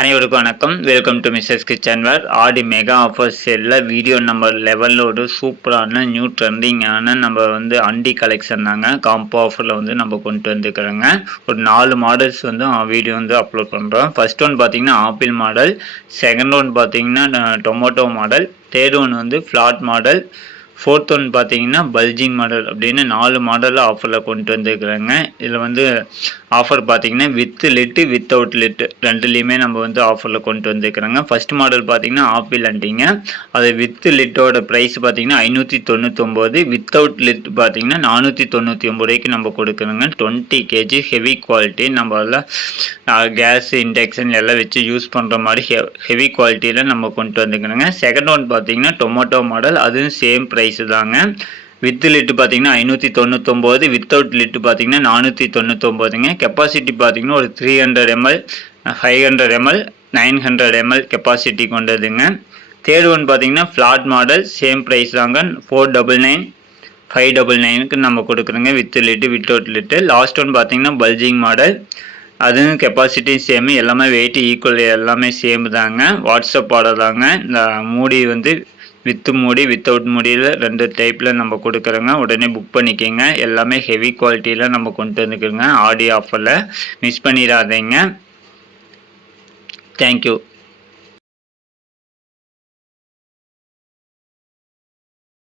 அனைவருக்கும் வணக்கம். Welcome to Mrs kitchen where. Aadi mega offer சேலில் video number 11 ஒரு சூப்பரான நியூ ட்ரெண்டிங்கான நம்ம அண்டி கலெக்ஷன் தாங்க. காம்போ ஆஃபரில் நம்ம கொண்டு வந்துக்கிறோங்க. ஒரு 4 மாடல்ஸ் வீடியோ அப்லோட் பண்ணுறோம். ஃபர்ஸ்ட் ஒன் பார்த்தீங்கன்னா ஆப்பிள் மாடல், செகண்ட் ஒன் பார்த்தீங்கன்னா tomato model, third one flat model, fourth one பார்த்தீங்கன்னா பல்ஜிங் மாடல் அப்படின்னு 4 மாடலில் ஆஃபரில் கொண்டு வந்துருக்குறேங்க. இதில் ஆஃபர் பார்த்தீங்கன்னா வித் லிட்டு வித்தவுட் லிட்டு ரெண்டுலேயுமே நம்ம ஆஃபரில் கொண்டு வந்துருக்குறோங்க. ஃபர்ஸ்ட் மாடல் பார்த்தீங்கன்னா ஆப்பிள் அண்டிங்க. அது வித் லிட்டோட ப்ரைஸ் பார்த்தீங்கன்னா 599, வித்தவுட் லிட் பார்த்தீங்கன்னா 499 ரூபாய்க்கு நம்ம கொடுக்குறோங்க. 20 kg ஹெவி குவாலிட்டி. நம்ம அதில் கேஸ் இண்டக்ஷன் எல்லாம் வச்சு யூஸ் பண்ணுற மாதிரி ஹெவி குவாலிட்டியில் நம்ம கொண்டு வந்துக்கிறோங்க. செகண்ட் ஒன் பார்த்தீங்கன்னா டொமேட்டோ மாடல். அதுவும் சேம் ப்ரைஸ் தாங்க. வித் லிட்டு பார்த்தீங்கன்னா 599, வித்தவுட் லிட்டு பார்த்தீங்கன்னா 499ங்க. கெப்பாசிட்டி பார்த்தீங்கன்னா ஒரு 300 ml, 500 ml, 900 ml கெப்பாசிட்டி கொண்டதுங்க. தேர்ட் ஒன் பார்த்தீங்கன்னா ஃப்ளாட் மாடல், சேம் ப்ரைஸ் தாங்க. 499, 599க்கு நம்ம கொடுக்குறோங்க with lid without lid. Last one பார்த்தீங்கன்னா பல்ஜிங் மாடல். அதுவும் கெப்பாசிட்டி சேமு, எல்லாமே வெயிட் ஈக்குவல், எல்லாமே சேம் தாங்க. வாட்ஸ்அப் ஆர்டர் தாங்க. இந்த மூடி வித் மூடி வித்தவுட் மூடியில் 2 டைப்பில் நம்ம கொடுக்குறோங்க. உடனே புக் பண்ணிக்கோங்க. எல்லாமே ஹெவி குவாலிட்டியில் நம்ம கொண்டு வந்துக்கிறோங்க. ஆடி ஆஃபரில் மிஸ் பண்ணிடாதீங்க. தேங்க்யூ.